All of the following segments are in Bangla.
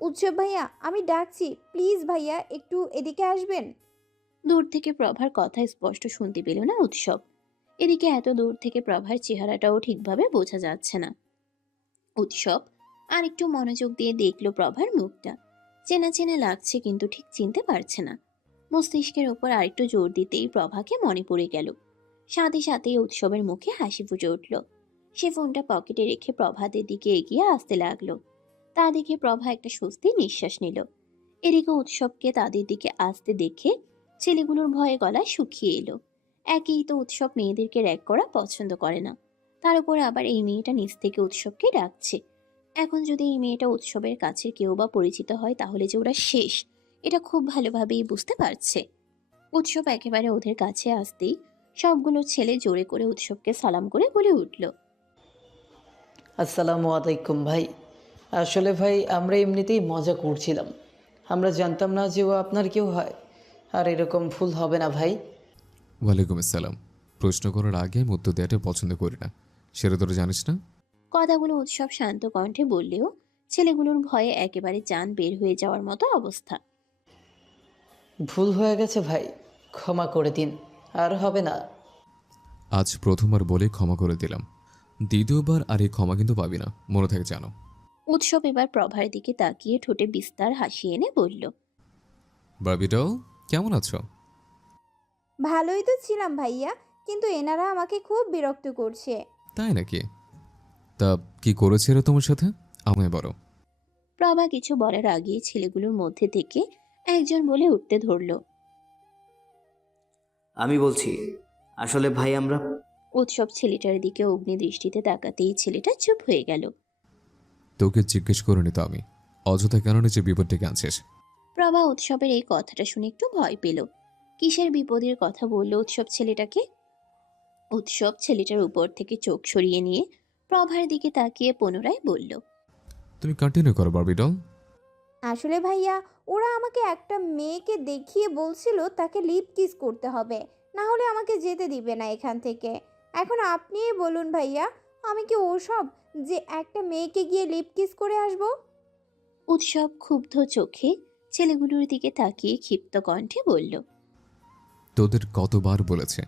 উৎসব ভাইয়া, আমি ডাকছি, প্লিজ ভাইয়া একটু এদিকে আসবেন। দূর থেকে প্রভার কথা স্পষ্ট শুনতে পেল না উৎসব। এদিকে এত দূর থেকে প্রভার চেহারাটাও ঠিকভাবে বোঝা যাচ্ছে না। উৎসব আর একটু মনোযোগ দিয়ে দেখলো প্রভার মুখটা। চেনা চেনা লাগছে কিন্তু ঠিক চিনতে পারছে না। মস্তিষ্কের ওপর আরেকটু জোর দিতেই প্রভাকে মনে পড়ে গেল। সাথে সাথেই উৎসবের মুখে হাসি ফুটে উঠল। সে ফোনটা পকেটে রেখে প্রভাতের দিকে এগিয়ে আসতে লাগলো। তা দেখে প্রভা একটা স্বস্তির নিঃশ্বাস নিল। এদিকে উৎসবকে তাদের দিকে আসতে দেখে ছেলেগুলোর ভয়ে গলা শুকিয়ে এলো। একেই তো উৎসব মেয়েদেরকে র্যাগ করা পছন্দ করে না, তার উপর আবার এই মেয়েটা নিজ থেকে উৎসবকে ডাকছে। এখন যদি এই মেয়েটা উৎসবের কাছে কেউ বা পরিচিত হয় তাহলে যে ওরা শেষ, এটা খুব ভালোভাবেই বুঝতে পারছে। উৎসব একেবারে ওদের কাছে আসতেই সবগুলো ছেলে জোরে করে উৎসবকে সালাম করে বলে উঠল, আসসালামু আলাইকুম ভাই। আসলে ভাই আমরা এমনিতেই মজা করছিলাম। আমরা জানতাম না যে ও আপনার কেউ হয়। আর এরকম ভুল হবে না ভাই। ওয়ালাইকুম আসসালাম। প্রশ্ন করার আগে আমি উত্তর দেওয়াটা পছন্দ করি না, সেটা তোরা জানিস না? কথাগুলো উৎসব শান্ত কণ্ঠে বললেও ছেলেগুলোর ভয়ে একেবারে জান বের হয়ে যাওয়ার মতো অবস্থা। ভুল হয়ে গেছে ভাই, ক্ষমা করে দিন। আর হবে না। আজ প্রথমবার বলে ক্ষমা করে দিলাম, দ্বিতীয়বার আর এই ক্ষমা কিন্তু পাবি না, মনে থাকে জানো। উৎসব এবার প্রভার দিকে তাকিয়ে ঠোঁটে বিস্তার হাসি এনে বলল, বাবিটাও কেমন আছো? ভালোই তো ছিলাম ভাইয়া, কিন্তু এনারা আমাকে খুব বিরক্ত করছে। তাই নাকি? তা কি করেছে এরা তোমার সাথে, আমায় বলো। প্রভা কিছু বলার আগেই ছেলেগুলোর মধ্যে থেকে একজন বলে উঠতে ধরল। আমি বলছি, আসলে ভাই আমরা উৎসব ছেলেটার দিকে অগ্নি দৃষ্টিতে তাকাতেই ছেলেটা চুপ হয়ে গেল। তোকে জিজ্ঞেস করিনি তো আমি, অযথা কেন নিজে বিপদ ডেকে আনছিস? প্রভা উৎসবের এই কথাটা শুনে একটু ভয় পেল। কিসের বিপদের কথা বলল উৎসব ছেলেটাকে? উৎসব ছেলেটার উপর থেকে চোখ সরিয়ে নিয়ে প্রভার দিকে তাকিয়ে পুনরায় বলল, তুমি কন্টিনিউ করো বারবিডল। আসলে ভাইয়া, ওরা আমাকে একটা মেয়েকে দেখিয়ে বলছিল তাকে লিপ কিস করতে হবে, না হলে আমাকে যেতে দিবে না এখান থেকে। এখন আপনিই বলুন ভাইয়া, আমি কি ওসব যে একটা মেয়েকে গিয়ে লিপ কিস করে আসবো? উৎসব ক্ষুব্ধ চোখে ছেলেগুলোর দিকে তাকিয়ে ক্ষিপ্ত কণ্ঠে বলল, তোদের কতবার বলেছে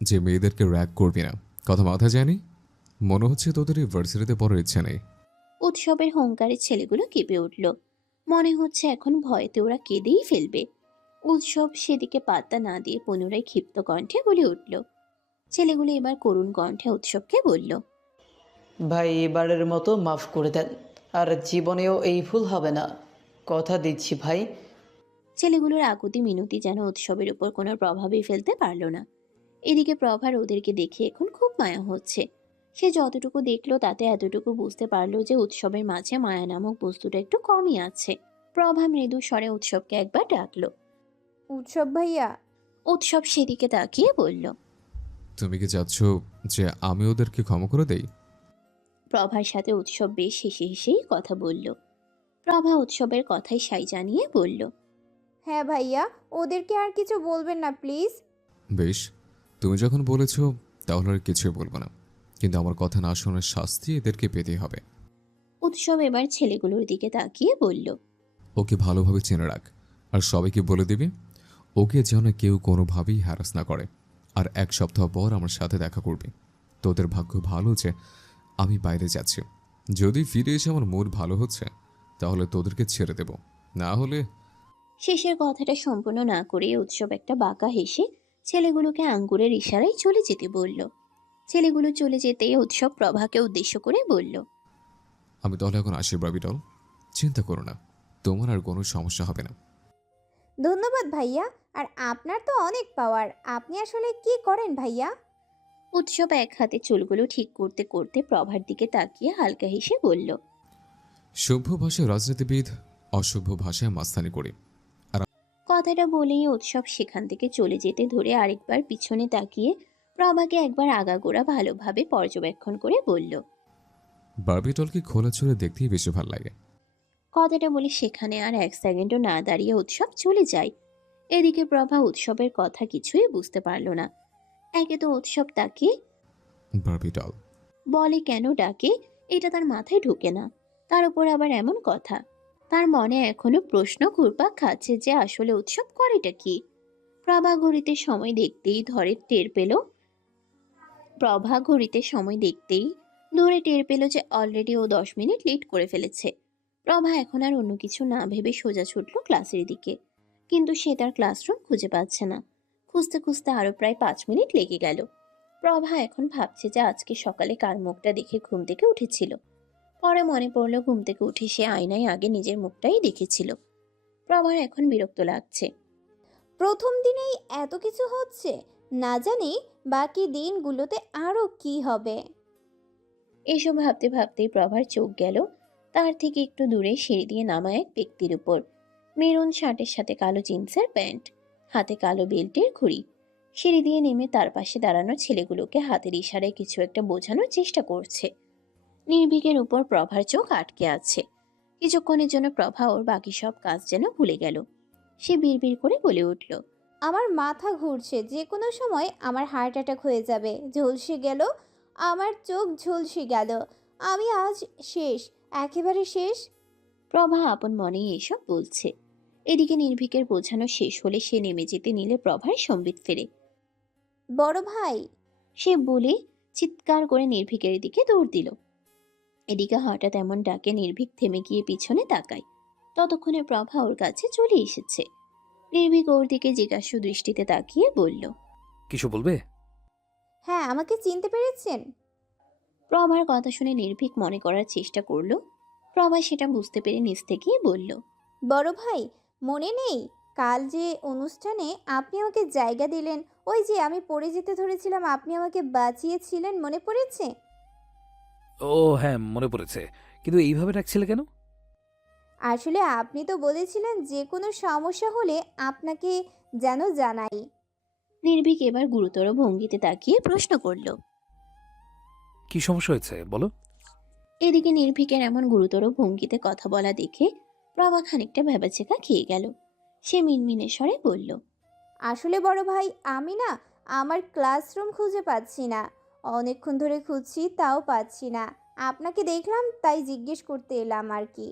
যে মেয়েদেরকে র্যাগ করবি না, কথা মাথায় যায়নি? মনে হচ্ছে তোদের এই ভার্সিটিতে পড়ার ইচ্ছা নেই। উৎসবের হুঙ্কারে ছেলেগুলো কেঁপে উঠল। মনে হচ্ছে এখন ভয়েতে ওরা কেঁদেই ফেলবে। উৎসব সেদিকে পাত্তা না দিয়ে পুনরায় ক্ষিপ্ত কণ্ঠে বলে উঠল। ছেলেগুলো এবার করুণ কণ্ঠে উৎসবকে বলল, ভাই এবারের মতো মাফ করে দেন। আর জীবনেও এই ভুল হবে না, কথা দিচ্ছি ভাই। ছেলেগুলোর আকুতি মিনতি যেন উৎসবের উপর কোনো প্রভাবই ফেলতে পারল না। এদিকে প্রভার ওদেরকে দেখে এখন খুব মায়া হচ্ছে। সে যতটুকু দেখলো তাতে এতটুকু বুঝতে পারলো যে উৎসবের মাঝে মায়া নামক বস্তুটা একটু কমই আছে। প্রভা মৃদু স্বরে উৎসবকে একবার ডাকলো। উৎসব ভাইয়া। উৎসব সেদিকে তাকিয়ে বলল। তুমি কি চাচ্ছ যে আমি ওদেরকে ক্ষমা করে দেই? প্রভার সাথে উৎসব বেশ হেসে হেসেই কথা বলল। প্রভা উৎসবের কথাই সাই জানিয়ে বলল, হ্যাঁ ভাইয়া, ওদেরকে আর কিছু বলবেন না প্লিজ। বেশ, তুমি যখন বলেছ তাহলে আর কিছুই বলবো না, কিন্তু আমার কথা না শোনার শাস্তি এদেরকে পেতেই হবে। উৎসব এবার ছেলেগুলোর দিকে তাকিয়ে বলল, ওকে ভালোভাবে চেনে রাখ, আর সবাইকে বলে দিবি ওকে যেন কেউ কোনোভাবেই হ্যারাস না করে। আর 1 সপ্তাহ পর আমার সাথে দেখা করবি। তোদের ভাগ্য ভালো যে আমি বাইরে যাচ্ছি। যদি ফিরে এসে আমার মুড ভালো হচ্ছে তাহলে তোদেরকে ছেড়ে দেব, না হলে। শেষের কথাটা সম্পূর্ণ না করে উৎসব একটা বাঁকা হেসে ছেলেগুলোকে আঙ্গুরের ইশারায় চলে যেতে বলল। ছেলেগুলো চলে যেতেই উৎসব প্রভাকে উদ্দেশ্য করে বলল, আমি তাহলে এখন আসি বাবিটল, চিন্তা করো না, তোমার আর কোনো সমস্যা হবে না। ধন্যবাদ ভাইয়া। আর আপনার তো অনেক পাওয়ার, আপনি আসলে কি করেন ভাইয়া? উৎসব এক হাতে চুলগুলো ঠিক করতে করতে প্রভার দিকে তাকিয়ে হালকা হেসে বলল। সভ্য ভাষায় রাজনীতিবিদ, অসভ্য ভাষায় মাস্তানি করি। কথাটা বলেই উৎসব সেখান থেকে চলে যেতে ধরে আরেকবার পিছনে তাকিয়ে প্রভাকে একবার আগাগোড়া ভালোভাবে পর্যবেক্ষণ করে বলল। বারবিটলকে খোলা চোরে দেখতেই বেশি ভালো লাগে। কথাটা বলে সেখানে আর এক সেকেন্ডও না দাঁড়িয়ে উৎসব চলে যায়। এদিকে প্রভা উৎসবের কথা কিছুই বুঝতে পারল না। একে তো উৎসব তাকে বারবিটল। বলে কেন ডাকে এটা তার মাথায় ঢুকে না, তার উপর আবার এমন কথা। তার মনে এখনো প্রশ্ন ঘুরপাক খাচ্ছে যে আসলে উৎসব করেটা কি। প্রভা ঘড়িতে সময় দেখতেই ধরে টের পেল যে অলরেডি ও 10 মিনিট লেট করে ফেলেছে। প্রভা এখন আর অন্য কিছু না ভেবে সোজা ছুটল ক্লাসের দিকে, কিন্তু সে তার ক্লাসরুম খুঁজে পাচ্ছে না। খুঁজতে খুঁজতে আরো প্রায় 5 মিনিট লেগে গেল। প্রভা এখন ভাবছে যে আজকে সকালে কার মুখটা দেখে ঘুম থেকে উঠেছিল। পরে মনে পড়লো ঘুম থেকে উঠে সে আয়নায় আগে নিজের মুখটাই দেখেছিল। প্রভার এখন বিরক্ত লাগছে। প্রথম দিনেই এত কিছু হচ্ছে, না জানি বাকি দিনগুলোতে আরও কি হবে। এসব ভাবতে ভাবতেই প্রভার চোখ গেল তার থেকে একটু দূরে সিঁড়ি দিয়ে নামা এক ব্যক্তির উপর। মেরুন শার্টের সাথে কালো জিন্সের প্যান্ট, হাতে কালো বেল্টের ঘড়ি। সিঁড়ি দিয়ে নেমে তার পাশে দাঁড়ানো ছেলেগুলোকে হাতের ইশারায় কিছু একটা বোঝানোর চেষ্টা করছে। নির্ভীকের উপর প্রভার চোখ আটকে আছে। কিছুক্ষণের জন্য প্রভা ওর বাকি সব কাজ যেন ভুলে গেল। সে বিড়বিড় করে বলে উঠল, আমার মাথা ঘুরছে, যে কোনো সময় আমার হার্ট অ্যাটাক হয়ে যাবে। ঝলসে গেল, আমার চোখ ঝলসে গেল। আমি আজ শেষ, একেবারে শেষ। প্রভা আপন মনেই এসব বলছে। এদিকে নির্ভীকের বোঝানো শেষ হলে সে নেমে যেতে নিলে প্রভার সম্বিত ফেরে। বড় ভাই, সে বলে চিৎকার করে নির্ভীকের দিকে দৌড় দিল। এদিকে হঠাৎ এমন ডাকে নির্ভীক থেমে গিয়ে পিছনে তাকায়। ততক্ষণে প্রভা ওর কাছে চলে এসেছে। নির্ভীক ওর দিকে জিজ্ঞাসু দৃষ্টিতে তাকিয়ে বলল, কিছু বলবে? হ্যাঁ, আমাকে চিনতে পেরেছেন? প্রভার কথা শুনে নির্ভীক মনে করার চেষ্টা করলো। প্রভা সেটা বুঝতে পেরে নিজ থেকেই বলল, বড় ভাই, মনে নেই কাল যে অনুষ্ঠানে আপনি আমাকে জায়গা দিলেন, ওই যে আমি পড়ে যেতে ধরেছিলাম, আপনি আমাকে বাঁচিয়েছিলেন, মনে পড়েছে? ও হ্যাঁ, মনে পড়েছে, কিন্তু এইভাবে ডাকছিলে কেন? আসলে আপনি তো বলেছিলেন যে কোনো সমস্যা হলে আপনাকে যেন জানাই। নির্ভীক এবার গুরুতর ভঙ্গিতে তাকিয়ে প্রশ্ন করল। কি সমস্যা হয়েছে বলো? এদিকে নির্ভীকের এমন গুরুতর ভঙ্গিতে কথা বলা দেখে প্রভা খানিকটা ভ্যাবাচেকা খেয়ে গেল। সে মিনমিনে স্বরে বলল, আসলে বড় ভাই, আমি না আমার ক্লাসরুম খুঁজে পাচ্ছি না। অনেকক্ষণ ধরে খুঁজছি, তাও পাচ্ছি না। আপনাকে দেখলাম তাই জিজ্ঞেস করতে এলাম আর কি।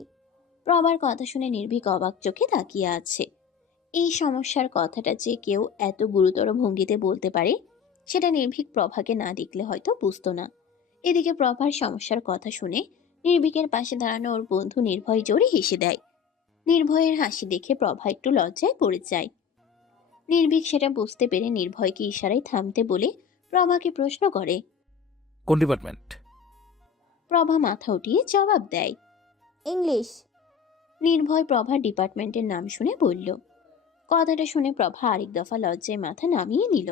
প্রভার কথা শুনে নির্ভীক অবাক চোখে তাকিয়ে আছে। এই সমস্যার কথাটা যে কেউ এত গুরুতর ভঙ্গিতে বলতে পারে সেটা নির্ভীক প্রভাকে না দেখলে হয়তো বুঝতো না। এদিকে প্রভার সমস্যার কথা শুনে নির্ভীকের পাশে দাঁড়ানো ওর বন্ধু নির্ভয় জোরে হেসে দেয়। নির্ভয়ের হাসি দেখে প্রভা একটু লজ্জায় পড়ে যায়। নির্ভীক সেটা বুঝতে পেরে নির্ভয়কে ইশারায় থামতে বলে প্রভাকে প্রশ্ন করে। কোন ডিপার্টমেন্ট? প্রভা মাথা উঠিয়ে জবাব দেয়, ইংলিশ। নির্ভয় প্রভার ডিপার্টমেন্টের নাম শুনে বলল। কথাটা শুনে প্রভা আরেক দফা লজ্জায় মাথা নামিয়ে নিল।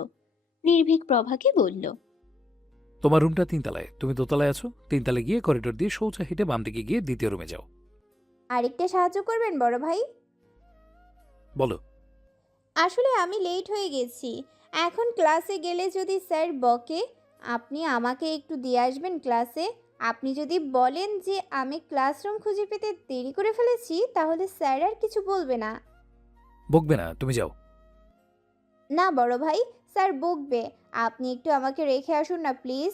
নির্ভীক প্রভাকে বলল, তোমার রুমটা 3 তলায়, তুমি দোতলায় আছো। 3 তলায় গিয়ে করিডোর দিয়ে সোজা হেঁটে বাম দিকে গিয়ে দ্বিতীয় রুমে যাও। আরেকটা সাহায্য করবেন বড় ভাই? বলো। আসলে আমি লেট হয়ে গেছি। এখন ক্লাসে গেলে যদি স্যার বকে, আপনি আমাকে একটু দিয়ে আসবেন ক্লাসে। আপনি যদি বলেন যে আমি ক্লাসরুম খুঁজে পেতে দেরি করে ফেলেছি, তাহলে স্যার আর কিছু বলবে না। বকবে না, তুমি যাও। না বড় ভাই, স্যার বকবে। আপনি একটু আমাকে রেখে আসুন না প্লিজ।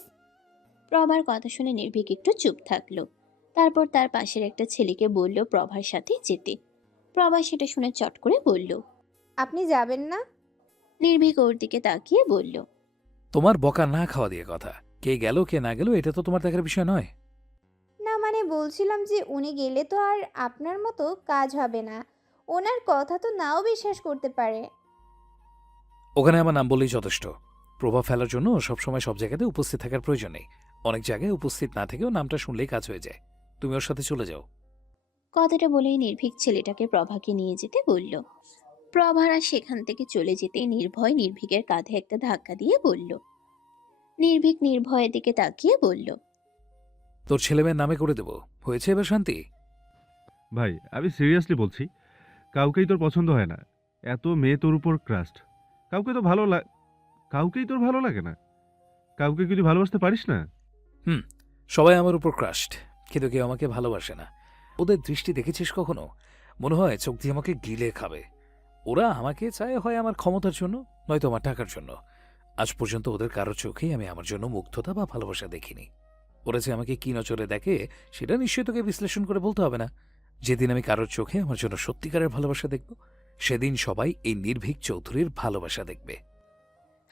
প্রভার কথা শুনে নির্ভীক একটু চুপ থাকলো। তারপর তার পাশের একটা ছেলেকে বলল প্রভার সাথে যেতে। প্রভা সেটা শুনে চট করে বলল, আপনি যাবেন না? নির্ভীক ওর দিকে তাকিয়ে বলল, তোমার বকা না খাওয়া দিয়ে কথা। কে গেল কে না গেল এটা তো তোমার দেখার বিষয় নয়। না মানে বলছিলাম যে উনি গেলে তো আর আপনার মতো কাজ হবে না। ওনার কথা তো নাও বিশ্বাস করতে পারে। ওখানে আমার নাম বললেই যথেষ্ট। প্রভাব ফেলার জন্য সবসময় সব জায়গাতে উপস্থিত থাকার প্রয়োজন নেই। অনেক জায়গায় উপস্থিত না থেকেও নামটা শুনলেই কাজ হয়ে যায়। তুমি ওর সাথে চলে যাও। কথাটা বলেই নির্ভীক ছেলেটাকে প্রভাকে নিয়ে যেতে বলল। প্রভারা সেখান থেকে চলে যেতেই নির্ভয় নির্ভীকের কাঁধে একটা ধাক্কা দিয়ে বলল। নির্ভীক নির্ভয়ের দিকে তাকিয়ে বলল, তোর ছেলেমেয়ের নামে করে দেবো। হয়েছে এবার শান্তি? ভাই, আমি সিরিয়াসলি বলছি, কাউকেই তোর পছন্দ হয় না। এত মেয়ে তোর উপর ক্রাস্ট। কাউকেই তোর ভালো লাগে না। কাউকে কিছু ভালোবাসতে পারিস না? সবাই আমার উপর ক্রাস্ট, কিন্তু কেউ আমাকে ভালোবাসে না। ওদের দৃষ্টি দেখেছিস কখনো? মনে হয় চোখ দিয়ে আমাকে গিলে খাবে। ওরা আমাকে চায় হয় আমার ক্ষমতার জন্য, নয়তো আমার টাকার জন্য। আজ পর্যন্ত ওদের কারো চোখেই আমি আমার জন্য মুগ্ধতা বা ভালোবাসা দেখিনি। ওরা যে আমাকে কি নজরে দেখে সেটা নিশ্চয়ই তোকে বিশ্লেষণ করে বলতে হবে না। যেদিন আমি কারোর চোখে আমার জন্য সত্যিকারের ভালোবাসা দেখব, সেদিন সবাই এই নির্ভীক চৌধুরীর ভালোবাসা দেখবে।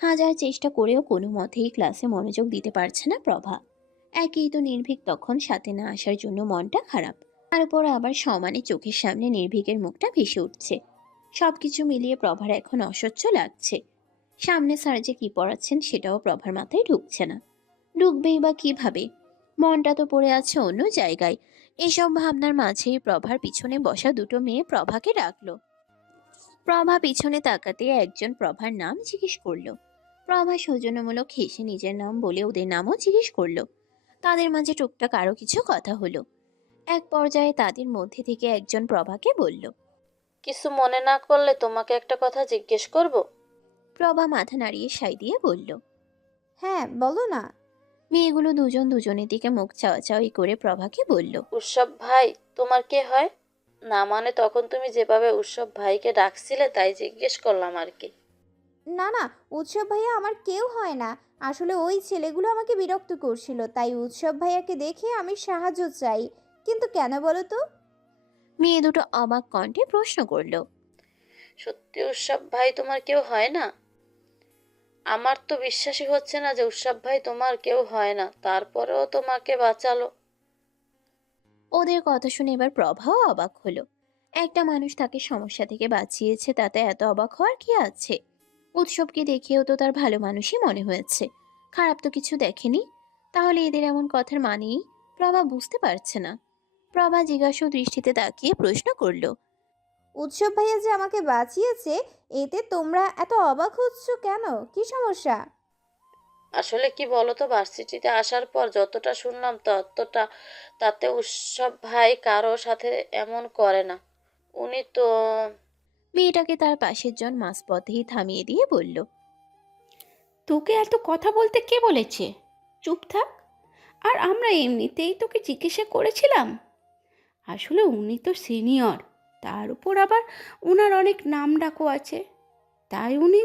হাজার চেষ্টা করেও কোনো মতেই ক্লাসে মনোযোগ দিতে পারছে না প্রভা। একেই তো নির্ভীক তখন সাথে না আসার জন্য মনটা খারাপ, তার উপর আবার সমানে চোখের সামনে নির্ভীকের মুখটা ভেসে উঠছে। সবকিছু মিলিয়ে প্রভার এখন অসহ্য লাগছে। সামনে স্যার যে কি পড়াচ্ছেন সেটাও প্রভার মাথায় ঢুকছে না। ঢুকবেই বা কিভাবে? মনটা তো পড়ে আছে অন্য জায়গায়। এসব ভাবনার মাঝেই প্রভার পিছনে বসা দুটো মেয়ে প্রভাকে ডাকলো। প্রভা পিছনে তাকাতে একজন প্রভার নাম জিজ্ঞেস করলো। প্রভা সৌজন্যমূলক হেসে নিজের নাম বলে ওদের নামও জিজ্ঞেস করলো। তাদের মাঝে টুকটাক আরো কিছু কথা হলো। এক পর্যায়ে তাদের মধ্যে থেকে একজন প্রভাকে বলল, কিছু মনে না করলে তোমাকে একটা কথা জিজ্ঞেস করব। প্রভা মাথা নাড়িয়ে সাই দিয়ে বলল। হ্যাঁ বলো না। মেয়েগুলো দুজন দুজনের দিকে মুখ চাওয়াচাওয়ি করে প্রভাকে বলল, উৎসব ভাই তোমার কে হয়? না মানে তখন তুমি যেভাবে উৎসব ভাইকে ডাকছিলে তাই জিজ্ঞেস করলাম আর কি। না না, উৎসব ভাইয়া আমার কেউ হয় না। আসলে ওই ছেলেগুলো আমাকে বিরক্ত করছিল, তাই উৎসব ভাইয়াকে দেখে আমি সাহায্য চাই। কিন্তু কেন বলো তো? মেয়ে দুটো অবাক কণ্ঠে প্রশ্ন করলো। সত্যি উৎসব ভাই তোমার কেউ হয় না? আমার তো বিশ্বাসই হচ্ছে না যে উৎসব ভাই তোমার কেউ হয় না, তারপরেও তোমাকে বাঁচালো। ওদের কথা শুনে এবার প্রভাও অবাক হলো। একটা মানুষ তাকে সমস্যা থেকে বাঁচিয়েছে, তাতে এত অবাক হওয়ার কি আছে? উৎসবকে দেখেও তো তার ভালো মানুষই মনে হয়েছে, খারাপ তো কিছু দেখেনি। তাহলে এদের এমন কথার মানেই প্রভা বুঝতে পারছে না। প্রভা জিজ্ঞাসু দৃষ্টিতে তাকিয়ে প্রশ্ন করলো। উৎসব ভাইয়া যে আমাকে বাঁচিয়েছে, এতে তোমরা এত অবাক হচ্ছ কেন? কি সমস্যা? আসলে কি বলতো, ভার্সিটিতে আসার পর যতটা শুনলাম ততটা, তাতে উৎসব ভাই কারো সাথে এমন করে না। উনি তো মেয়েটাকে তার পাশের জন মাঝপথেই থামিয়ে দিয়ে বলল, তোকে এত কথা বলতে কে বলেছে? চুপ থাক। আর আমরা এমনিতেই তোকে জিজ্ঞাসা করেছিলাম। আসলে উনি তো সিনিয়র, তার উপর আবার ওনার অনেক নাম ডাকও আছে, তাই উনি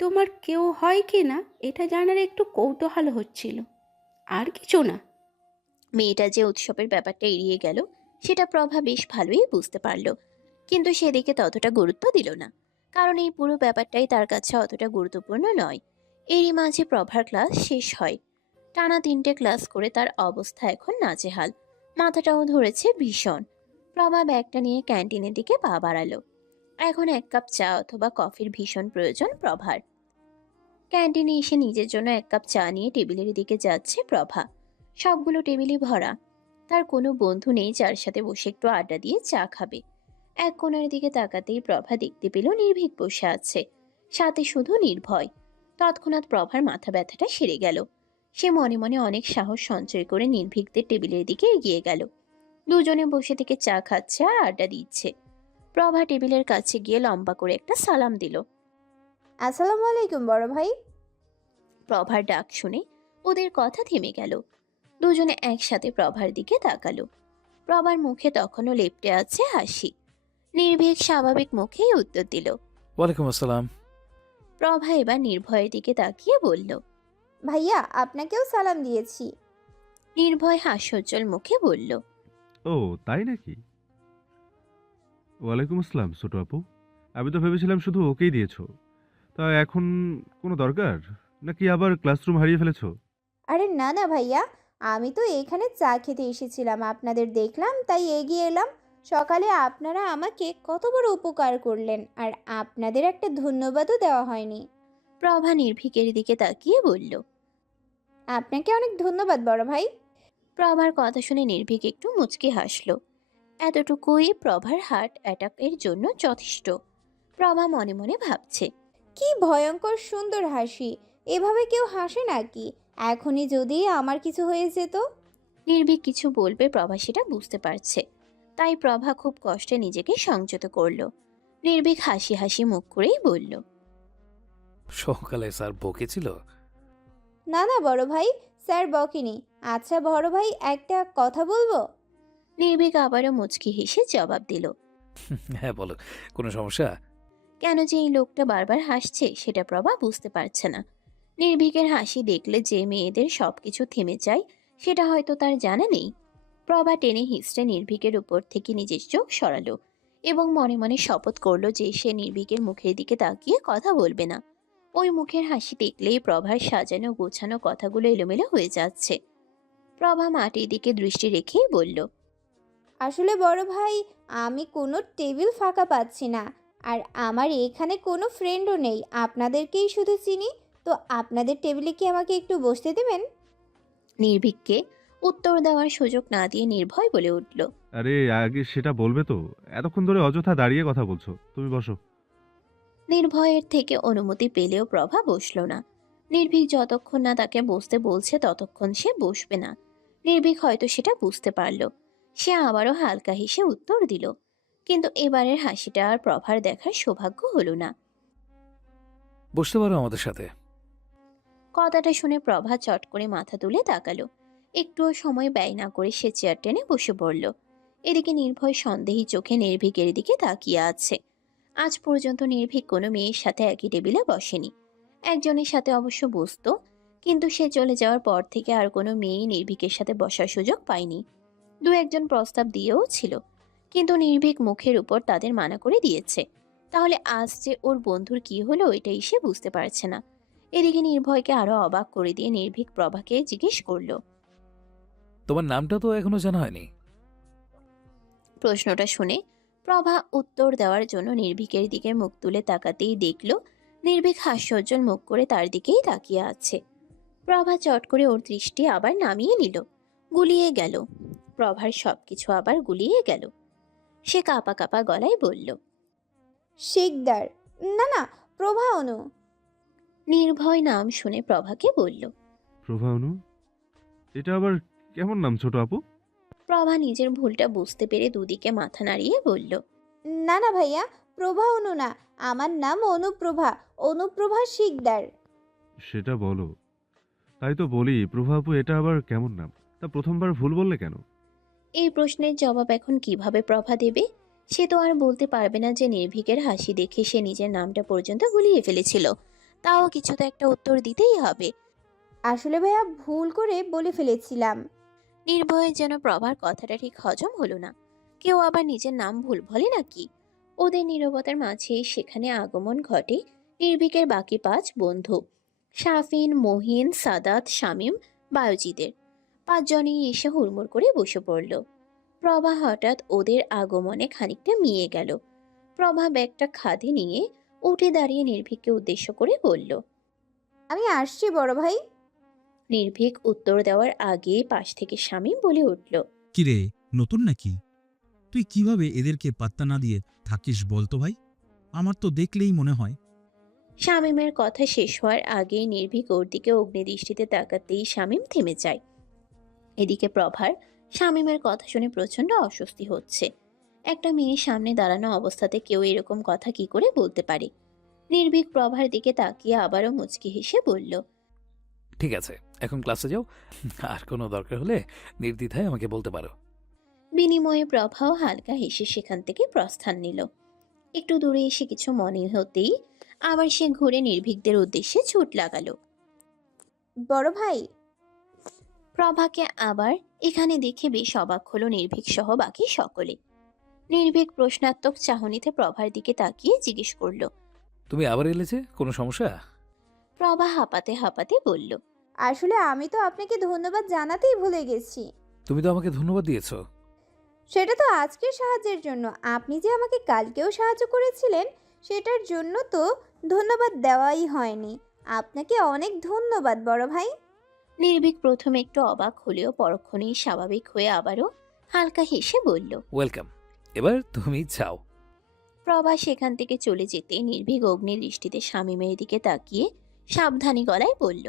তোমার কেউ হয় কি না এটা জানার একটু কৌতূহল হচ্ছিল, আর কিছু না। মেয়েটা যে উৎসবের ব্যাপারটা এড়িয়ে গেল সেটা প্রভা বেশ ভালোই বুঝতে পারল, কিন্তু সেদিকে ততটা গুরুত্ব দিল না, কারণ এই পুরো ব্যাপারটাই তার কাছে অতটা গুরুত্বপূর্ণ নয়। এরই মাঝে প্রভার ক্লাস শেষ হয়। টানা 3টে ক্লাস করে তার অবস্থা এখন নাজেহাল, মাথাটাও ধরেছে ভীষণ। প্রভা ব্যাগটা নিয়ে ক্যান্টিনের দিকে পা বাড়ালো। এখন 1 কাপ চা অথবা কফির ভীষণ প্রয়োজন প্রভার। ক্যান্টিনে এসে নিজের জন্য 1 কাপ চা নিয়ে টেবিলের দিকে যাচ্ছে প্রভা। সবগুলো টেবিলই ভরা। তার কোনো বন্ধু নেই যার সাথে বসে একটু আড্ডা দিয়ে চা খাবে। এক কোণার দিকে তাকাতেই প্রভা দেখতে পেল নির্ভীক বসে আছে, সাথে শুধু নির্ভয়। তৎক্ষণাৎ প্রভার মাথা ব্যথাটা সেরে গেল। সে মনে মনে অনেক সাহস সঞ্চয় করে নির্ভীকদের টেবিলের দিকে এগিয়ে গেল। দুজনে বসে থেকে চা খাচ্ছে আর আড্ডা দিচ্ছে। প্রভা টেবিলের কাছে গিয়ে লম্বা করে একটা সালাম দিল। আসসালামু আলাইকুম বড় ভাই। প্রভার ডাক শুনে ওদের কথা থেমে গেল। দুজনে একসাথে প্রভার দিকে তাকালো। প্রভার মুখে তখনও লেপ্টে আছে হাসি। নির্ভীক স্বাভাবিক মুখেই উত্তর দিল। ওয়ালাইকুম আসসালাম। প্রভা এবার নির্ভয়ের দিকে তাকিয়ে বলল। ভাইয়া আপনাকেও সালাম দিয়েছি। নির্ভয় হাস্যোজ্জ্বল মুখে বলল। ও তাই নাকি? ওয়ালাইকুম আসসালাম ছোট আপু। আমি তো ভেবেছিলাম শুধু ওকেই দিয়েছো। তা এখন কোনো দরকার, নাকি আবার ক্লাসরুম হারিয়ে ফেলেছো? আরে না না ভাইয়া, আমি তো এখানে চা খেতে এসেছিলাম, আপনাদের দেখলাম তাই এগিয়ে এলাম। সকালে আপনারা আমাকে কত বড় উপকার করলেন, আর আপনাদের একটা ধন্যবাদও দেওয়া হয়নি। প্রভা নির্ভীকের দিকে তাকিয়ে বলল। আপনাকে অনেক ধন্যবাদ বড় ভাই। প্রভার কথা শুনে নির্ভীক একটু মুচকি হাসল। এতটুকুই প্রভার হার্ট অ্যাটাকের জন্য যথেষ্ট। প্রভা মনে মনে ভাবছে, কি ভয়ঙ্কর সুন্দর হাসি! এভাবে কেউ হাসে নাকি? এখনই যদি আমার কিছু হয়ে যেত। নির্ভীক কিছু বলবে প্রভা সেটা বুঝতে পারছে, তাই প্রভা খুব কষ্টে নিজেকে সংযত করল। নির্ভীক হাসি হাসি মুখ করেই বলল। সকালে স্যার বকেছিল? না না বড় ভাই, স্যার বকেনি। আচ্ছা বড় ভাই, একটা কথা বলবো? নির্ভীক আবারও মুচকি হেসে জবাব দিল। হ্যাঁ বলো, কোনো সমস্যা? কেন যে এই লোকটা বারবার হাসছে সেটা প্রভা বুঝতে পারছে না। নির্ভীকের হাসি দেখলে যে মেয়েদের সবকিছু থেমে যায় সেটা হয়তো তার জানা নেই। প্রভা টেনে হিঁচড়ে নির্ভীকের উপর থেকে নিজের চোখ সরালো এবং মনে মনে শপথ করলো যে সে নির্ভীকের মুখের দিকে তাকিয়ে কথা বলবে না। ওই মুখের হাসি দেখলেই প্রভার সাজানো গোছানো কথাগুলো এলোমেলো হয়ে যাচ্ছে। প্রভা মাটির দিকে দৃষ্টি রেখেই বলল, আসলে বড় ভাই, আমি কোনো টেবিল ফাঁকা পাচ্ছি না। আর আমার এখানে কোনো ফ্রেন্ডও নেই, আপনাদেরকেই শুধু চিনি। তো আপনাদের টেবিলে কি আমাকে একটু বসতে দেবেন? নির্ভীককে উত্তর দেওয়ার সুযোগ না দিয়ে নির্ভয় বলে উঠল, আরে আগে সেটা বলবে তো, এতক্ষণ ধরে অযথা দাঁড়িয়ে কথা বলছো, তুমি বসো। নির্ভয়ের থেকে অনুমতি পেলেও প্রভা বসল না। নির্ভীক যতক্ষণ না তাকে বসতে বলছে ততক্ষণ সে বসবে না। নির্ভীক হয়তো সেটা বুঝতে পারল। সে আবারও হালকা হেসে উত্তর দিল, কিন্তু এবারের হাসিটা আর প্রভার দেখার সৌভাগ্য হলো না। বসতে পারো আমাদের সাথে। কথাটা শুনে প্রভা চট করে মাথা তুলে তাকালো। একটুও সময় ব্যয় না করে সে চেয়ার টেনে বসে পড়ল। এদিকে নির্ভয় সন্দেহী চোখে নির্ভীকের দিকে তাকিয়ে আছে। আজ পর্যন্ত নির্ভীক কোনো মেয়ের সাথে একই টেবিলে বসেনি। একজনের সাথে অবশ্য বসতো, কিন্তু সে চলে যাওয়ার পর থেকে আর কোনো মেয়েই নির্ভীকের সাথে বসার সুযোগ পায়নি। দু একজন প্রস্তাব দিয়েও ছিল, কিন্তু নির্ভীক মুখের উপর তাদের মানা করে দিয়েছে। তাহলে আজ যে ওর বন্ধুর কি হলো এটাই সে বুঝতে পারছে না। এদিকে নির্ভয়কে আরো অবাক করে দিয়ে নির্ভীক প্রভাকে জিজ্ঞেস করলো, তোমার নামটা তো এখনো জানা হয়নি। প্রশ্নটা শুনে প্রভা উত্তর দেওয়ার জন্য নির্ভীকের দিকে মুখ তুলে তাকাতেই দেখল নির্ভীক হাস্যোজ্জ্বল মুখ করে তার দিকেই তাকিয়ে আছে। প্রভা চট করে ওর দৃষ্টি আবার নামিয়ে নিল। গুলিয়ে গেল, প্রভার সবকিছু আবার গুলিয়ে গেল। সে কাঁপা কাঁপা গলায় বলল, শিকদার। না না, প্রভা অনু। নির্ভয় নাম শুনে প্রভাকে বলল। প্রভা অনু? এটা আবার কেমন নাম ছোট আপু? প্রভা নিজের ভুলটা বুঝতে পেরে দুদিকে মাথা নাড়িয়ে বলল, না না ভাইয়া, প্রভা অনু না, আমার নাম অনুপ্রভা, অনুপ্রভা শিকদার। সেটা বলো। তাই তো বলি প্রভা আপু, এটা আবার কেমন নাম? তা প্রথমবার ভুল বললে কেন? এই প্রশ্নের জবাব এখন কিভাবে প্রভা দেবে? সে তো আর বলতে পারবে না যে নির্ভীকের হাসি দেখে সে নিজের নামটা পর্যন্ত গুলিয়ে ফেলেছিল। তাও কিছু তো একটা উত্তর দিতেই হবে। আসলে ভাইয়া, ভুল করে বলে ফেলেছিলাম। নির্ভয়ের যেন প্রভার কথাটা ঠিক হজম হলো না। কেউ আবার নিজের নাম ভুল বলে নাকি? ওদের নীরবতার মাঝে সেখানে আগমন ঘটে নির্ভীকের বাকি 5 বন্ধু, শাফিন, মহিন, সাদাত, শামীম, বায়ুজিদের। 5 জনই এসে হুড়মুড় করে বসে পড়ল। প্রভা হঠাৎ ওদের আগমনে খানিকটা মিয়ে গেল। প্রভা ব্যাগটা খাদে নিয়ে উঠে দাঁড়িয়ে নির্ভীককে উদ্দেশ্য করে বলল, আমি আসছি বড় ভাই। নির্ভীক উত্তর দেওয়ার আগে পাশ থেকে শামীম বলে উঠল, কিরে, নতুন নাকি? তুই কিভাবে এদেরকে পাত্তা না দিয়ে থাকিস বলতো ভাই? আমার তো দেখলেই মনে হয়। শামীমের কথা শেষ হওয়ার আগেই নির্ভীক ওর দিকে অগ্নিদৃষ্টিতে তাকাতেই শামীম থেমে যায়। এদিকে প্রভার শামীমের কথা শুনে প্রচন্ড অস্বস্তি হচ্ছে। একটা মেয়ের সামনে দাঁড়ানো অবস্থাতে কেউ এরকম কথা কি করে বলতে পারে? নির্ভীক প্রভার দিকে তাকিয়ে আবারও মুচকি হেসে বলল, ঠিক আছে, এখন ক্লাসে যাও। আর কোনো দরকার হলে নির্দ্বিধায় আমাকে বলতে পারো। বিনিময়ে প্রভাও হালকা হেসে সেখান থেকে প্রস্থান নিল। একটু দূরে এসে কিছু মনে হতেই আবার সে ঘুরে নির্ভীকদের উদ্দেশ্যে ছুট লাগালো। বড় ভাই, প্রভাকে আবার এখানে দেখে বেশ অবাক হলো নির্ভীক সহ বাকি সকলে। নির্ভীক প্রশ্নাত্মক চাহনিতে প্রভার দিকে তাকিয়ে জিজ্ঞেস করল, তুমি আবার এলেছে, কোনো সমস্যা? প্রভা হাঁপাতে হাঁপাতে বলল, আসলে আমি তো আপনাকে ধন্যবাদ জানাতেই ভুলে গেছি। তুমি তো আমাকে ধন্যবাদ দিয়েছো। সেটা তো আজকের সাহায্যের জন্য। আপনি যে আমাকে কালকেও সাহায্য করেছিলেন, সেটার জন্য তো ধন্যবাদ দেওয়াই হয়নি। আপনাকে অনেক ধন্যবাদ বড় ভাই। নির্ভীক প্রথমে একটু অবাক হলেও পরক্ষণেই স্বাভাবিক হয়ে আবারও হালকা হেসে বলল, ওয়েলকাম। এবার তুমি যাও। প্রভা সেখান থেকে চলে যেতে নির্ভীক অগ্নির দৃষ্টিতে শামীমের দিকে তাকিয়ে সাবধানী গলায় বলল,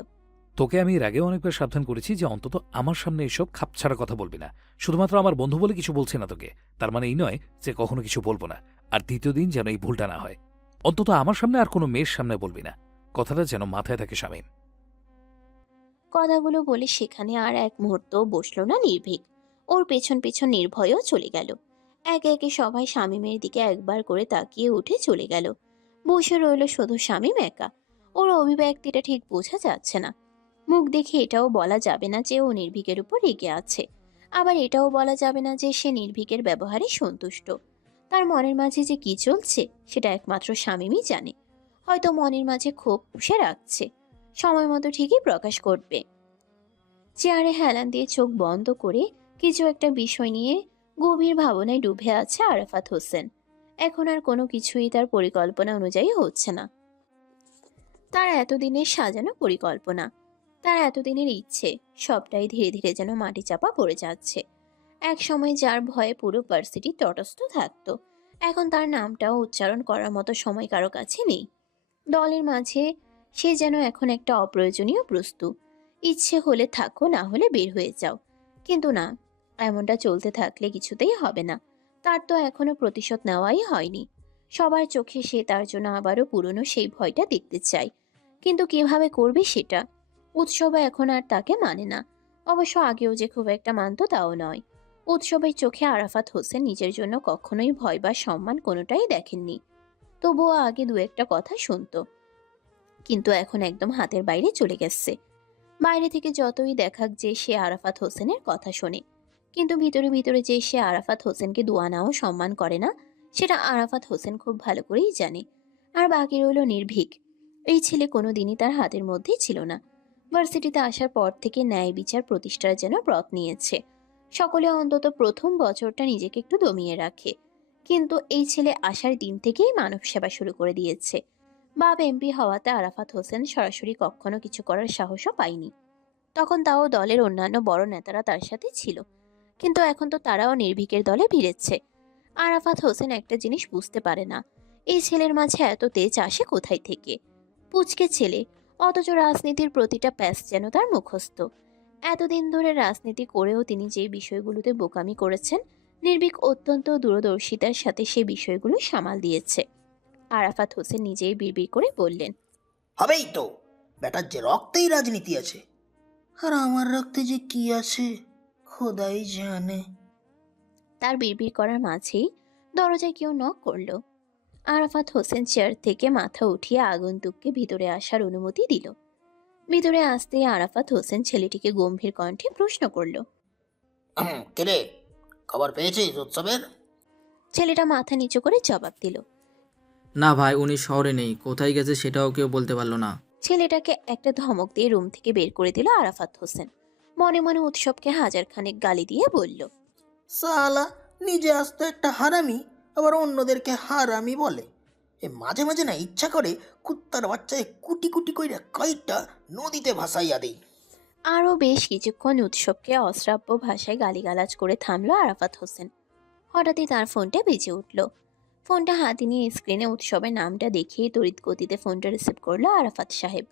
তোকে আমি এর আগেও অনেকবার সাবধান করেছি যে অন্তত আমার সামনে এসব খাপছাড়া কথা বলবি না। শুধুমাত্র আমার বন্ধু বলে কিছু বলছি না তোকে, তার মানে এই নয় যে কখনো কিছু বলবো না। আর দ্বিতীয় দিন যেন এই ভুলটা না হয়। অন্তত আমার সামনে আর কোনো মেয়ের সামনে বলবি না। কথাটা যেন মাথায় থাকে শামীম। কথাগুলো বলে সেখানে আর এক মুহূর্ত বসলো না নির্ভীক। ওর পেছন পেছন নির্ভয়ও চলে গেল। একে একে সবাই শামীমের দিকে একবার করে তাকিয়ে উঠে চলে গেল। বসে রইল শুধু শামীম একা। ওর অভিব্যক্তিটা ঠিক বোঝা যাচ্ছে না। মুখ দেখে এটাও বলা যাবে না যে ও নির্ভীকের উপর রেগে আছে। আবার এটাও বলা যাবে না যে সে নির্ভীকের ব্যবহারে সন্তুষ্ট। তার মনের মাঝে যে কি চলছে সেটা একমাত্র শামীমই জানে। হয়তো মনের মাঝে ক্ষোভ পুষে রাখছে, সময় মতো ঠিকই প্রকাশ করবে। চেয়ারে হেলান দিয়ে চোখ বন্ধ করে কিছু একটা বিষয় নিয়ে গভীর ভাবনায় ডুবে আছে আরাফাত হোসেন। এখন আর কোনো কিছুই তার পরিকল্পনা অনুযায়ী হচ্ছে না। তার এতদিনের সাজানো পরিকল্পনা, তার এতদিনের ইচ্ছে, সবটাই ধীরে ধীরে যেন মাটি চাপা পড়ে যাচ্ছে। এক সময় যার ভয়ে পুরো ভার্সিটি তটস্থ থাকতো, এখন তার নামটাও উচ্চারণ করার মতো সময় কারো কাছে নেই। দলের মাঝে সে যেন এখন একটা অপ্রয়োজনীয় বস্তু। ইচ্ছে হলে থাকো, না হলে বের হয়ে যাও। কিন্তু না, এমনটা চলতে থাকলে কিছুতেই হবে না। তার তো এখনো প্রতিশোধ নেওয়াই হয়নি। সবার চোখে সে তার জন্য আবারও পুরনো সেই ভয়টা দেখতে চায়, কিন্তু কিভাবে করবে সেটা। উৎসবে এখন আর তাকে মানে না, অবশ্য আগেও যে খুব একটা মানত তাও নয়। উৎসবের চোখে আরাফাত হোসেন নিজের জন্য কখনোই ভয় বা সম্মান কোনোটাই দেখেননি। তবুও আগে দু একটা কথা শুনতো, কিন্তু এখন একদম হাতের বাইরে চলে গেছে। বাইরে থেকে যতই দেখাক যে সে আরাফাত হোসেনের কথা শোনে, কিন্তু ভিতরে ভিতরে যে সে আরাফাত হোসেনকে দোয়ানাও সম্মান করে না, সেটা আরাফাত হোসেন খুব ভালো করেই জানে। আর বাকি রইল নির্ভীক। এই ছেলে কোনো দিনই তার হাতের মধ্যেই ছিল না। ভার্সিটিতে আসার পর থেকে ন্যায় বিচার প্রতিষ্ঠার যেন ব্রত নিয়েছে। সকলে অন্তত প্রথম বছরটা নিজেকে একটু দমিয়ে রাখে, কিন্তু এই ছেলে আসার দিন থেকেই মানব সেবা শুরু করে দিয়েছে। বাপ এমপি হওয়াতে আরাফাত হোসেন সরাসরি কখনো কিছু করার সাহসও পায়নি। তখন তাও দলের অন্যান্য বড় নেতারা তার সাথে ছিল, কিন্তু এখন তো তারাও নির্ভীকের দলে ভিড়েছে। আরাফাত হোসেন একটা জিনিস বুঝতে পারে না, এই ছেলের মাঝে এত তেজ আসে কোথায় থেকে। পুচকে ছেলে, অথচ রাজনীতির প্রতিটা প্যাচ যেন তার মুখস্থ। এতদিন ধরে রাজনীতি করেও তিনি যে বিষয়গুলোতে বোকামি করেছেন, নির্ভীক অত্যন্ত দূরদর্শিতার সাথে সে বিষয়গুলো সামাল দিয়েছে। আরাফাত হোসেন নিজেই বিড়বিড় করে বললেন, হবেই তো, বেটার যে রক্তেই রাজনীতি আছে। আর আমার রক্তে যে কি আছে খোদাই জানে। তার বিড়বিড় করার মাঝেই দরজায় কেউ নক করলো। আরাফাত হোসেন চেয়ার থেকে মাথা উঠিয়ে আগন্তুককে ভিতরে আসার অনুমতি দিল। ভিতরে আসতেই আরাফাত হোসেন ছেলেটিকে গম্ভীর কণ্ঠে প্রশ্ন করলো। কেরে, খবর পেয়েছিস উৎসবের? ছেলেটা মাথা নিচু করে জবাব দিল। না ভাই, উনি শহরে নেই, কোথায় গেছে সেটাও কেউ বলতে পারলো না। ছেলেটাকে একটা ধমক দিয়ে রুম থেকে বের করে দিল আরাফাত হোসেন। মনে মনে উৎসবকে হাজার খানেক গালি দিয়ে বলল, সালা, নিজে আসতো একটা হারামি, আবার অন্যদেরকে হারামি বলে। এ মাঝে মাঝে না ইচ্ছা করে কুত্তার বাচ্চায় কুটি কুটি কইরা কয়টা নদীতে ভাসাইয়া দেই। আরও বেশ কিছুক্ষণ উৎসবকে অশ্রাব্য ভাষায় গালিগালাজ করে থামলো আরাফাত হোসেন। হঠাৎই তার ফোনটা বেজে উঠল। ফোনটা হাতে নিয়ে স্ক্রিনে উৎসবের নামটা দেখিয়ে তড়িৎ গতিতে ফোনটা রিসিভ করলো আরাফাত সাহেব।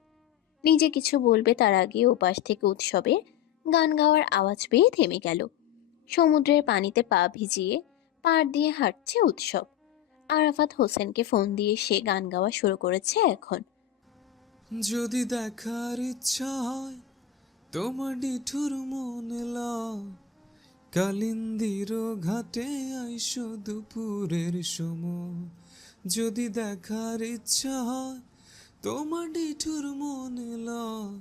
নিজে কিছু বলবে তার আগে ওপাশ থেকে উৎসবের গান গাওয়ার আওয়াজ পেয়ে থেমে গেল। সমুদ্রের পানিতে পা ভিজিয়ে পাড় দিয়ে হাঁটছে উৎসব। আরাফাত হোসেনকে ফোন দিয়ে সে গান গাওয়া শুরু করেছে এখন। যদি দেখার ইচ্ছা হয় তোমার ডিঠুর মনে লয়, কালিন্দির ঘাটে আইসো দুপুরের সময়। যদি দেখার ইচ্ছা হয় তোমার ডিঠুর মনে লয়,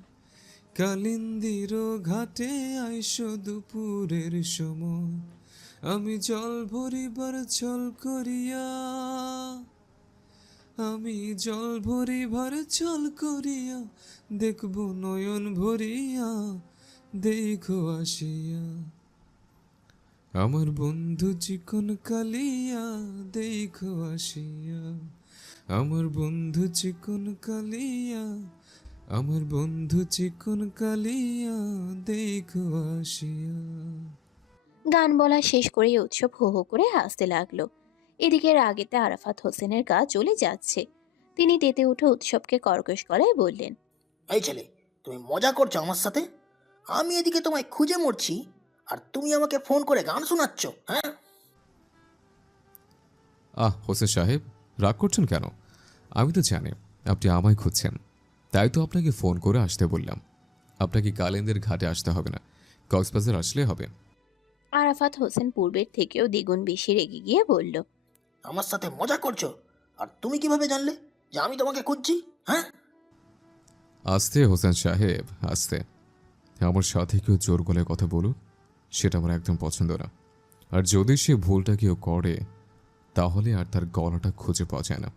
কালিন্দির ঘাটে আইসো দুপুরের সময়। আমি জল ভরিবার ছল করিয়া, আমি জল ভরিবার ছল করিয়া, দেখব নয়ন ভরিয়া, দেখো আসিয়া আমার বন্ধু চিকন কালিয়া, দেখো আসিয়া আমার বন্ধু চিকন কালিয়া, আমার বন্ধু চিকন কালিয়া, দেখো আসিয়া। গান বলা শেষ করে উৎসব হো হো করে হাসতে লাগলো। এদিকে রাগেতে আরাফাত হোসেনের গা জ্বলে যাচ্ছে। তিনি তেতে উঠে উৎসবকে কর্কশ গলায় বললেন, এই ছেলে, তুমি মজা করছো আমার সাথে? আমি এদিকে তোমায় খুঁজে মরছি, আর তুমি আমাকে ফোন করে গান শোনাচ্ছ, হ্যাঁ? হোসেন সাহেব, রাগ করছেন কেন? আমি তো জানি আপনি আমায় খুঁজছেন, তাই তো আপনাকে ফোন করে আসতে বললাম। আপনাকে কালিন্দির ঘাটে আসতে হবে না, কক্সবাজার আসলে হবে। আরাফাত হোসেন পূর্বের থেকেও দ্বিগুণ বেশি রেগে গিয়ে বলল, আমার সাথে মজা করছো? আর তুমি কিভাবে জানলে যে আমি তোমাকে খুঁজছি, হ্যাঁ? আস্তে হোসেন সাহেব, আস্তে। আমার সাথে কেউ জোর গলায় কথা বলুক, সেটা আমার একদম পছন্দ না। আর যদি সে ভুলটা কেউ করে তাহলে আর তার গলাটা খুঁজে পাওয়া যায় না।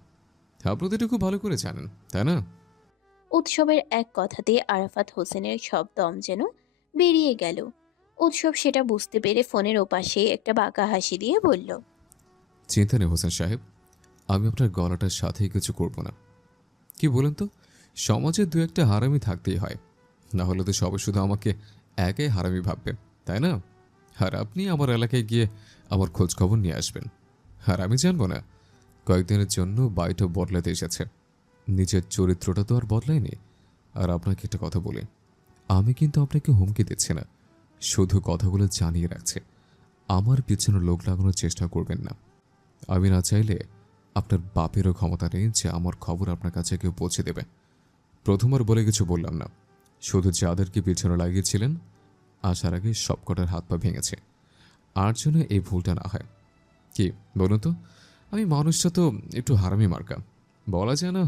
আপনি তো এটা খুব ভালো করে জানেন, তাই না? উৎসবের এক কথাতে আরাফাত হোসেনের সব দম যেন বেরিয়ে গেল। উৎসব সেটা বুঝতে পেরে ফোনের ওপাশে একটা বাঁকা হাসি দিয়ে বলল, চিন্তা নেই হোসেন সাহেব, আমি আপনার গলাটার সাথে কিছু করব না। কি বলেন তো, সমাজে দু একটা হারামি থাকতেই হয়, না হলে তো সবাই শুধু আমাকে একাই হারামি ভাববে, তাই না? আর আপনি আমার এলাকায় গিয়ে আমার খোঁজ খবর নিয়ে আসবেন। আর আমি জানবো না কয়েকদিনের জন্য বাড়িটা বদলাতে এসেছে, নিজের চরিত্রটা তো আর বদলায়নি। আর আপনাকে একটা কথা বলি, আমি কিন্তু আপনাকে হুমকি দিচ্ছি না, শুধু কথাগুলো জানিয়ে রাখছে। আমার পিছনে লোক লাগানোর চেষ্টা করবেন না। আমি না চাইলে আপনার বাপেরও ক্ষমতা নেই যে আমার খবর আপনার কাছে কেউ পৌঁছে দেবে। প্রথমবার বলে কিছু বললাম না, শুধু যাদেরকে পিছনে লাগিয়েছিলেন আসার আগে সব কটার হাত পা ভেঙেছে। আর জন্য এই ভুলটা না হয়। কি বলুন তো, আমি মানুষটা তো একটু হারামি মার্কা, বলা যায় না।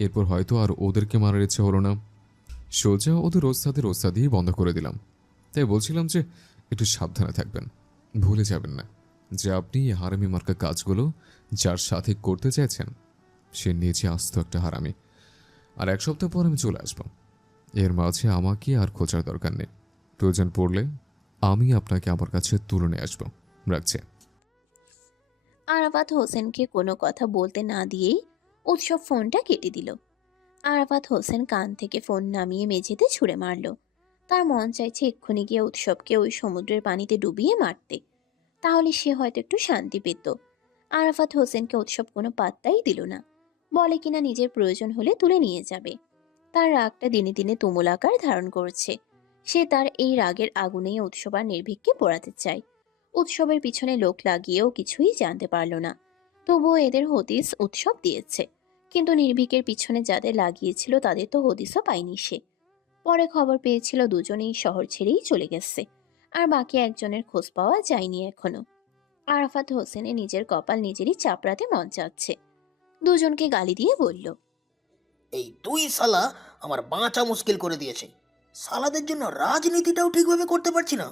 এরপর হয়তো আর ওদেরকে মারার ইচ্ছে হলো না, সোজা ওদের ওস্তাদিই বন্ধ করে দিলাম। তাই বলছিলাম যে একটু সাবধানে থাকবেন, ভুলে যাবেন না যে আপনি এই হারামি মার্কা কাজগুলো যার সাথে করতে চাইছেন সে নিজে আস্ত একটা হারামি। আর এক সপ্তাহ পর আমি চলে আসবো, এর মাঝে আমাকে আর খোঁজার দরকার নেই। প্রয়োজন পড়লে আমি আপনাকে আমার কাছে তুলে নিয়ে আসবো। রাখছি। আরাফাত হোসেনকে কোনো কথা বলতে না দিয়েই উৎসব ফোনটা কেটে দিল। আরাফাত হোসেন কান থেকে ফোন নামিয়ে মেঝেতে ছুঁড়ে মারল। তার মন চাইছে এক্ষুনি গিয়ে উৎসবকে ওই সমুদ্রের পানিতে ডুবিয়ে মারতে, তাহলে সে হয়তো একটু শান্তি পেত। আরাফাত হোসেনকে উৎসব কোনো পাত্তাই দিল না, বলে কিনা নিজের প্রয়োজন হলে তুলে নিয়ে যাবে। তার রাগটা দিনে দিনে তুমুল আকার ধারণ করছে। সে তার এই রাগের আগুনেই উৎসব আর নির্ভীককে পোড়াতে চায়। উৎসবের পিছনে লোক লাগিয়েও কিছুই জানতে পারল না, তবুও এদের হদিস উৎসব দিয়েছে। কিন্তু নির্ভীকের পিছনে যাদের লাগিয়েছিল তাদের তো হদিসও পায়নি সে। পরে খবর পেয়েছিল দুজনেই শহর ছেড়েই চলে গেছে, আর বাকি একজনের খোঁজ পাওয়া যায়নি এখনো। আরাফাত হোসেনে নিজের কপাল নিজেরই চাপড়াতে মন চাচ্ছে। দুজনকে গালি দিয়ে বলল, এই দুই শালা আমার বাঁচা মুশকিল করে দিয়েছে। শালাদের জন্য রাজনীতিটাও ঠিকভাবে করতে পারছি না।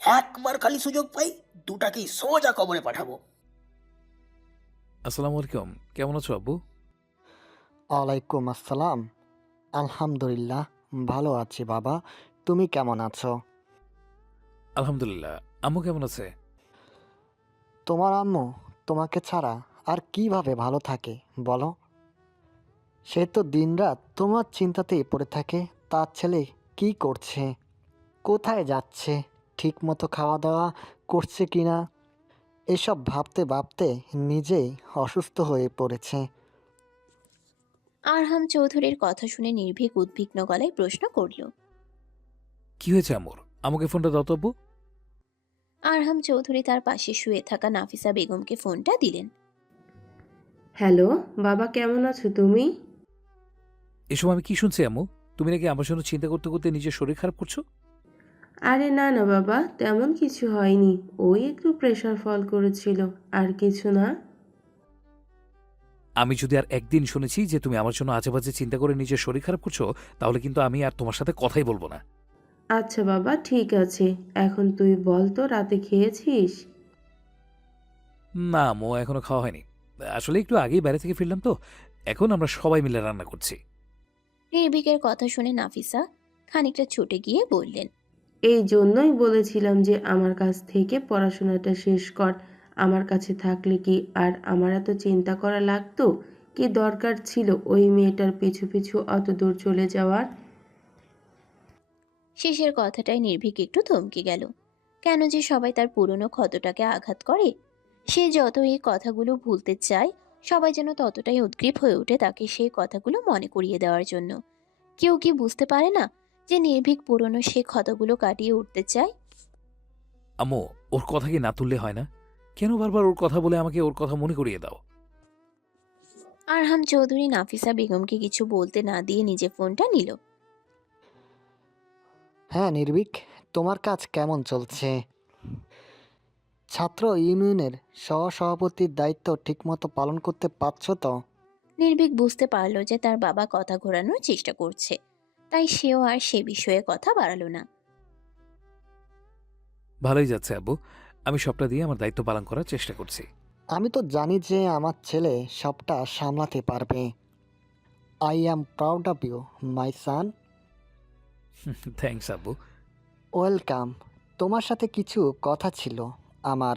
একবার খালি সুযোগ পাই, দুটাকেই সোজা কবরে পাঠাবো। আসসালামু আলাইকুম, কেমন আছো আব্বু? ওয়ালাইকুম আসসালাম। আলহামদুলিল্লাহ ভালো আছি বাবা, তুমি কেমন আছো? আলহামদুলিল্লাহ। আম্মু কেমন আছে? তোমার আম্মু তোমাকে ছাড়া আর কিভাবে ভালো থাকে বলো? সে তো দিনরাত তোমার চিন্তাতেই পড়ে থাকে। তার ছেলে কি করছে, কোথায় যাচ্ছে, ঠিক মতো খাওয়া দাওয়া করছে কিনা, এসব ভাবতে ভাবতে নিজেই অসুস্থ হয়ে পড়েছে। আরহাম চৌধুরীর কথা শুনে নির্ভীক উদ্বিগ্ন গলায় প্রশ্ন করল, কি হয়েছে আম্মুর? আমাকে ফোনটা দাও তো আব্বু। আরহাম চৌধুরী তার পাশে শুয়ে থাকা নাফিসা বেগমকে ফোনটা দিলেন। হ্যালো বাবা, কেমন আছো তুমি? এসব আমি কি শুনছি আম্মু? তুমি নাকি আমার জন্য চিন্তা করতে করতে নিজের শরীর খারাপ করছো? আরে না না বাবা, তেমন কিছু হয়নি, ওই একটু প্রেশার ফল করেছিল, আর কিছু না। আমি যদি আর একদিন শুনেছি যে তুমি আমার জন্য আজে বাজে চিন্তা করে নিজের শরীর খারাপ করছো, তাহলে কিন্তু আমি আর তোমার সাথে কথাই বলবো না। আচ্ছা বাবা ঠিক আছে, এখন তুই বল তো রাতে খেয়েছিস? না আম্মু, এখনো খাওয়া হয়নি। আসলে একটু আগেই বাইরে থেকে ফিরলাম তো, এখন আমরা সবাই মিলে রান্না করছি। নির্ভীকের কথা শুনে নাফিসা খানিকটা ছুটে গিয়ে বললেন, এই জন্যই বলেছিলাম যে আমার কাছ থেকে পড়াশোনাটা শেষ কর। আমার কাছে থাকলে কি আর আমার এত চিন্তা করা লাগতো? কি দরকার ছিল ওই মেয়েটার পিছু পিছু অত দূর চলে যাওয়ার? শেষের কথাটাই নির্ভীক একটু থমকে গেল। কেন যে সবাই তার পুরনো ক্ষতটাকে আঘাত করে? সে যত এই কথাগুলো ভুলতে চায়, সবাই যেন ততটাই উদ্গ্রীব হয়ে ওঠে তাকে সেই কথাগুলো মনে করিয়ে দেওয়ার জন্য। কেউ কি বুঝতে পারে না যে নির্ভীক পুরনো সে ক্ষতগুলো কাটিয়ে উঠতে চায়? আম্মু, ওর কথা কি না তুললে হয় না? কেন বারবার ওর কথা বলে আমাকে ওর কথা মনে করিয়ে দাও? আরহাম চৌধুরী নাফিসা বেগমকে কিছু বলতে না দিয়ে নিজে ফোনটা নিল। হ্যাঁ নির্ভীক, তোমার কাজ কেমন চলছে? ছাত্র ইউনিয়নের সহসভাপতির দায়িত্ব ঠিকমতো পালন করতে পারছো তো? নির্ভীক বুঝতে পারল যে তার বাবা কথা ঘোরানোর চেষ্টা করছে, তাই সেও আর সে বিষয়ে কথা বাড়ালো না। ভালোই যাচ্ছে আব্বু। আমি সবটা দিয়ে আমার দায়িত্ব পালন করার চেষ্টা করছি। আমি তো জানি যে আমার ছেলে সবটা সামলাতে পারবে। I am proud of you my son. Thanks আব্বু। ওয়েলকাম। তোমার সাথে কিছু কথা ছিল আমার।